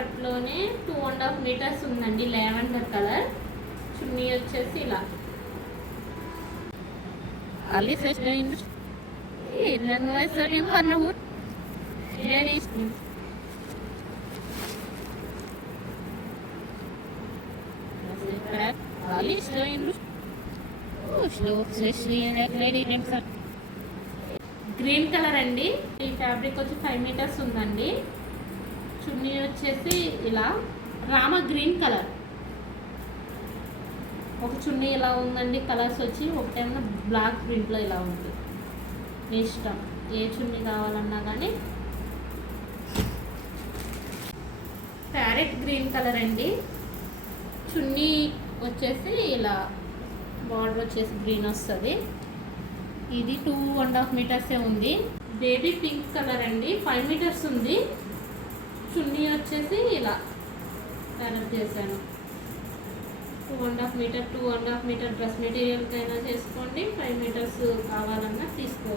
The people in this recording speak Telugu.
పట్టులోనే 2.5 మీటర్స్ ఉందండి, లావెండర్ కలర్. చున్నీ వచ్చేసి ఇలా. గ్రీన్ కలర్ అండి. ఈ ఫ్యాబ్రిక్ వచ్చి 5 మీటర్స్ ఉందండి. చున్నీ వచ్చేసి ఇలా రామ గ్రీన్ కలర్. ఒక చున్నీ ఇలా ఉందండి, కలర్స్ వచ్చి ఒకటేమో బ్లాక్ ప్రింట్లో ఇలా ఉంది. మీ ఇష్టం ఏ చున్నీ కావాలన్నా కానీ. ప్యారెట్ గ్రీన్ కలర్ అండి. చున్నీ వచ్చేసి ఇలా బార్డర్ వచ్చేసి గ్రీన్ వస్తుంది. ఇది 2.5 మీటర్సే ఉంది. బేబీ పింక్ కలర్ అండి, 5 మీటర్స్ ఉంది. చున్నీ వచ్చేసి ఇలా తయారు చేశాను. 2.5 మీటర్ డ్రెస్ మెటీరియల్కైనా చేసుకోండి, 5 మీటర్స్ కావాలన్నా తీసుకోండి.